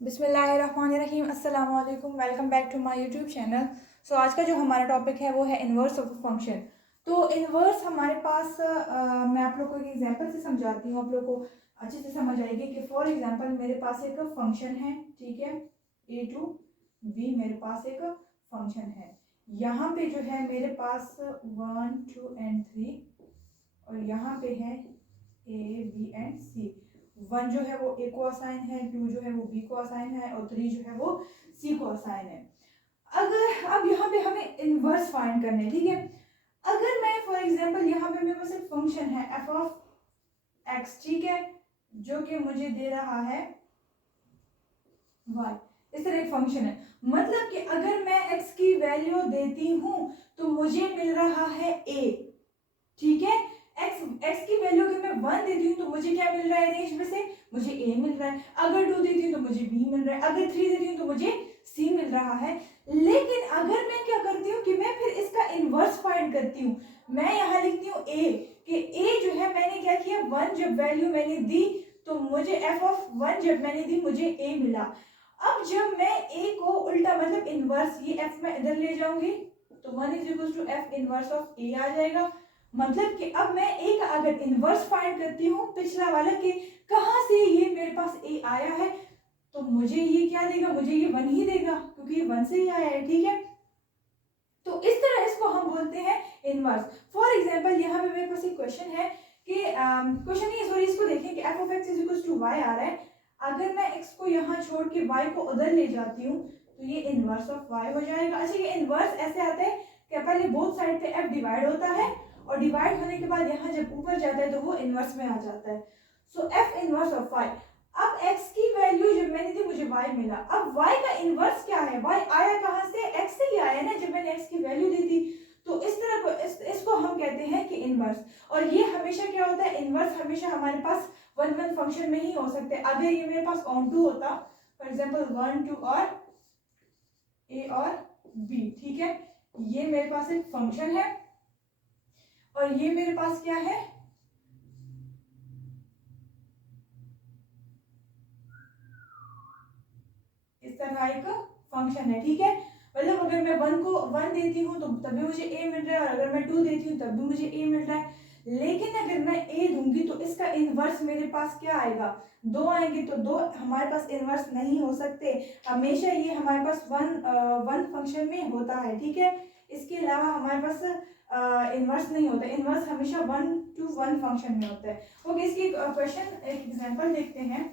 बिस्मिल्लाहिर्रहमानिर्रहीम, अस्सलाम वालेकुम, welcome back to my YouTube channel. आज का जो हमारा टॉपिक है वो है इन्वर्स ऑफ फंक्शन। तो इन्वर्स हमारे पास मैं आप लोगों को एक एग्जांपल से समझाती हूँ, आप लोगों को अच्छे से समझ आएगी कि फॉर एग्जांपल मेरे पास एक फंक्शन है, ठीक है, ए टू बी मेरे पास एक फंक्शन है। यहाँ पे जो है मेरे पास 1 2 एंड 3 और यहाँ पे है ए बी एंड सी। 1 जो है वो ए को असाइन है, 2 जो है वो बी को असाइन है और 3 जो है वो सी को असाइन है। अगर अब यहाँ पे हमें इनवर्स फाइंड करने हैं, ठीक है। अगर मैं फॉर एग्जांपल यहाँ पे मेरे पास एक फंक्शन है एफ ऑफ एक्स, ठीक है, जो कि मुझे दे रहा है वाई, इस तरह एक फंक्शन है। मतलब कि अगर मैं एक्स की वैल्यू देती हूँ तो मुझे मिल रहा है ए, ठीक है। एक्स की वैल्यू अगर मैं 1 देती हूँ तो मुझे क्या मिल रहा है रेंज में से, मुझे ए मिल रहा है। अगर 2 देती हूँ तो मुझे बी मिल रहा है। अगर 3 देती हूँ तो मुझे सी मिल रहा है। लेकिन अगर मैं क्या करती हूँ कि मैं फिर इसका इनवर्स फाइंड करती हूँ। मैं यहाँ लिखती हूँ ए, कि ए जो है मैंने क्या किया, 1 जब वैल्यू मैंने दी तो मुझे एफ ऑफ 1 जब मैंने दी मुझे ए मिला। अब जब मैं ए को उल्टा मतलब इनवर्स, ये एफ में इधर ले जाऊंगी तो 1 is equal to F inverse of A आ जाएगा। मतलब कि अब मैं ए का अगर इनवर्स फाइंड करती हूँ पिछला वाला कि कहाँ से ये मेरे पास ए आया है, तो मुझे ये क्या देगा, मुझे ये 1 ही देगा क्योंकि ये 1 से ही आया है, ठीक है। तो इस तरह इसको हम बोलते हैं इनवर्स। फॉर एग्जांपल यहाँ पे मेरे पास एक क्वेश्चन है कि क्वेश्चन नहीं सॉरी, इसको देखें कि F of X is equal to Y आ रहा है। अगर मैं एक्स को यहाँ छोड़ के वाई को उधर ले जाती हूँ तो ये इनवर्स ऑफ वाई हो जाएगा। अच्छा, ये इनवर्स ऐसे आता है कि पहले बोथ साइड पे एफ डिवाइड होता है और डिवाइड होने के बाद यहाँ जब ऊपर जाता है तो वो इनवर्स में आ जाता है। सो एफ इनवर्स ऑफ वाई। अब x की वैल्यू जब मैंने दी मुझे y मिला। अब y का इनवर्स क्या है, y आया कहाँ से, x से ही आया ना जब मैंने x की वैल्यू दी थी। तो इस तरह को इसको हम कहते हैं कि इनवर्स। और ये हमेशा क्या होता है, इनवर्स हमेशा हमारे पास 1 1 फंक्शन में ही हो सकते हैं। अगर ये मेरे पास ऑन टू होता, फॉर एग्जांपल 1 2 और a और b, ठीक है, ये मेरे पास एक फंक्शन है और ये मेरे पास क्या है, इस तरह एक फंक्शन है, ठीक है। मतलब अगर मैं 1 को 1 देती हूँ तो तभी मुझे a मिल रहा है और अगर मैं 2 देती हूँ तब भी मुझे a मिल रहा है। लेकिन अगर मैं a दूंगी तो इसका इनवर्स मेरे पास क्या आएगा, 2 आएंगे। तो 2 हमारे पास इनवर्स नहीं हो सकते, हमेशा ये हमारे पास वन फंक्शन में होता है, ठीक है। इसके अलावा हमारे पास इनवर्स नहीं होता, इनवर्स हमेशा 1 to 1 फंक्शन में होता है। ओके, इसकी क्वेश्चन एक एग्जांपल देखते हैं।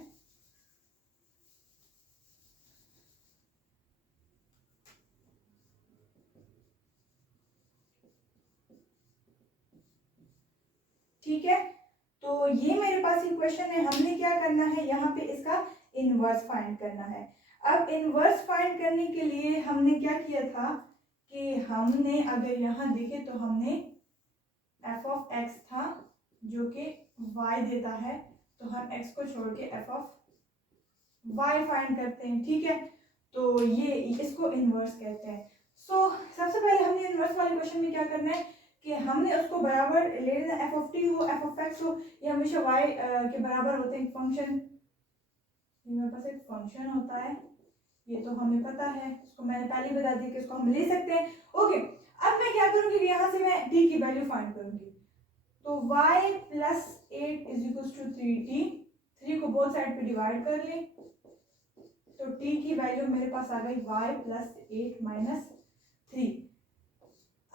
ठीक है, तो ये मेरे पास इक्वेशन है, हमने क्या करना है, यहाँ पे इसका इनवर्स फाइंड करना है। अब इनवर्स फाइंड करने के लिए हमने क्या किया था कि हमने अगर यहाँ देखे तो हमने एफ ऑफ एक्स था जो कि वाई देता है, तो हम एक्स को छोड़ के एफ ऑफ वाई फाइंड करते हैं, ठीक है। तो ये इसको इनवर्स कहते हैं। सबसे पहले हमने इनवर्स वाले क्वेश्चन में क्या करना है कि हमने उसको बराबर ले लेना, एफ ऑफ टी हो एफ ऑफ एक्स हो, ये हमेशा वाई के बराबर होते हैं। फंक्शन, मेरे पास एक फंक्शन होता है, ये तो हमें पता है, इसको मैंने पहले बता दिया कि इसको हम ले सकते हैं। ओके, अब मैं क्या करूंगी कि यहाँ से मैं टी की वैल्यू फाइंड करूंगी। तो y plus 8 is equal to 3t, 3 को बोथ साइड पे डिवाइड कर ले तो t की वैल्यू मेरे पास आ गई y प्लस 8 माइनस 3।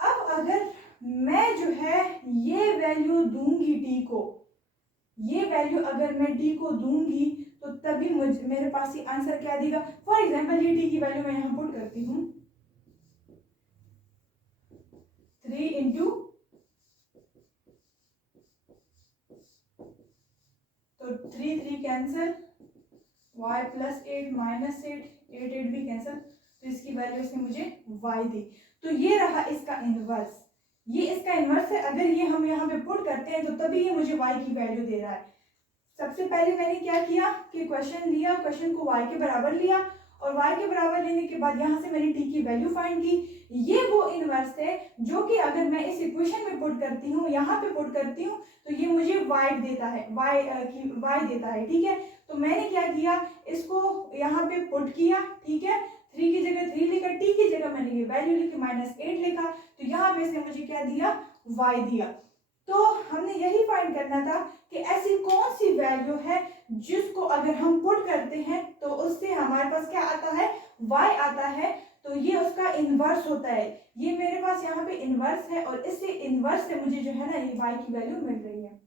अब अगर मैं जो है ये वैल्यू दूंगी t को, ये वैल्यू अगर मैं t को दूंगी तो तभी मेरे पास ही आंसर क्या देगा। फॉर एग्जांपल ये t की वैल्यू मैं यहाँ पुट करती हूँ, 3 इंटू, तो 3 3 कैंसिल, y प्लस 8 माइनस 8 8 भी कैंसिल, तो इसकी वैल्यू इसने मुझे y दी। तो ये रहा इसका इनवर्स, ये इसका इनवर्स है। अगर ये हम यहाँ पे पुट करते हैं तो तभी ये मुझे y की वैल्यू दे रहा है। सबसे पहले मैंने क्या किया कि क्वेश्चन लिया, क्वेश्चन को y के बराबर लिया और y के बराबर लेने के बाद यहाँ से मैंने t की वैल्यू फाइंड की। ये वो इनवर्स है जो कि अगर मैं इस इक्वेशन में पुट करती हूँ, यहाँ पे पुट करती हूँ तो ये मुझे y देता है, y देता है, ठीक है। तो मैंने क्या किया, इसको यहाँ पे पुट किया, ठीक है, 3 की जगह 3 लिखा, t की जगह मैंने ये वैल्यू लिखी -8 लिखा, तो यहाँ पे इसने मुझे क्या दिया, y दिया। तो हमने यही फाइंड करना था कि ऐसी कौन सी वैल्यू है जिसको अगर हम पुट करते हैं तो उससे हमारे पास क्या आता है, y आता है, तो ये उसका इनवर्स होता है। ये मेरे पास यहाँ पे इनवर्स है और इससे इनवर्स से मुझे जो है ना ये y की वैल्यू मिल रही है।